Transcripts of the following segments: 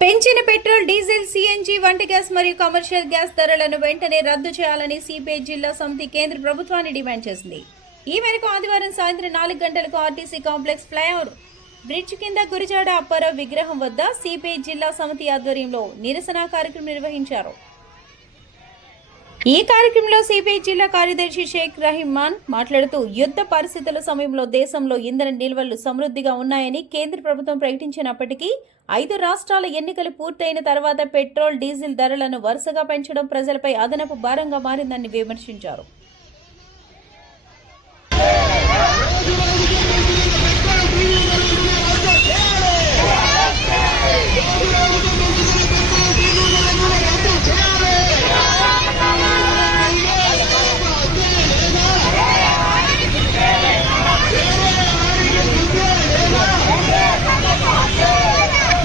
పెంచిన petrol, diesel, CNG వంటి gas మరియు కమర్షియల్ గ్యాస్ ధరలను వెంటనే రద్దు చేయాలని సిపిఐ జిల్లా సమితి కేంద్ర ప్రభుత్వాన్ని డిమాండ్ చేసింది. ఈ మేరకు ఆదివారం సాయంత్రం 4 గంటలకు ఆర్టీసీ కాంప్లెక్స్ ఫ్లైఓవర్ బ్రిడ్జ్ కింద గురిజాడ అప్పారావు విగ్రహం వద్ద సిపిఐ జిల్లా సమితి ఆధ్వర్యంలో నిరసన కార్యక్రమం నిర్వహించారు. ఈ కార్యక్రమంలో సిపిఐ జిల్లా కార్యదర్శి షేక్ రహీమాన్ మాట్లాడుతూ యుద్ధ పరిస్థితుల సమయంలో దేశంలో ఇంధన నిల్వలు సమృద్ధిగా ఉన్నాయని కేంద్ర ప్రభుత్వం ప్రకటించినప్పటికీ 5 రాష్ట్రాల ఎన్నికలు పూర్తయిన తర్వాత పెట్రోల్, డీజిల్ ధరలను వరుసగా పెంచడం ప్రజలపై అదనపు భారంగా మారిందని విమర్శించారు.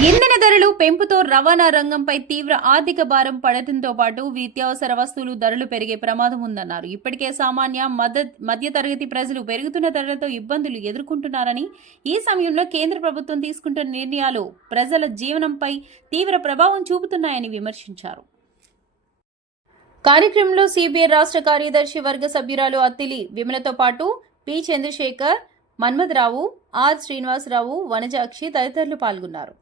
ఇంధన ధరలు పెంపుతో రవాణా రంగంపై తీవ్ర ఆర్థిక భారం పడటంతో పాటు నిత్యావసర వస్తువులు ధరలు పెరిగే ప్రమాదం ఉందన్నారు. ఇప్పటికే సామాన్య మధ్యతరగతి ప్రజలు పెరుగుతున్న ధరలతో ఇబ్బందులు ఎదుర్కొంటున్నారని, ఈ సమయంలో కేంద్ర ప్రభుత్వం తీసుకుంటున్న నిర్ణయాలు ప్రజల జీవనంపై తీవ్ర ప్రభావం చూపుతున్నాయని విమర్శించారు. కార్యక్రమంలో సిపిఐ రాష్ట్ర కార్యదర్శి వర్గ సభ్యురాలు అత్తిలి విమలతో పాటు పి చంద్రశేఖర్, మన్మథరావు, ఆర్ శ్రీనివాసరావు, వనజాక్షి తదితరులు పాల్గొన్నారు.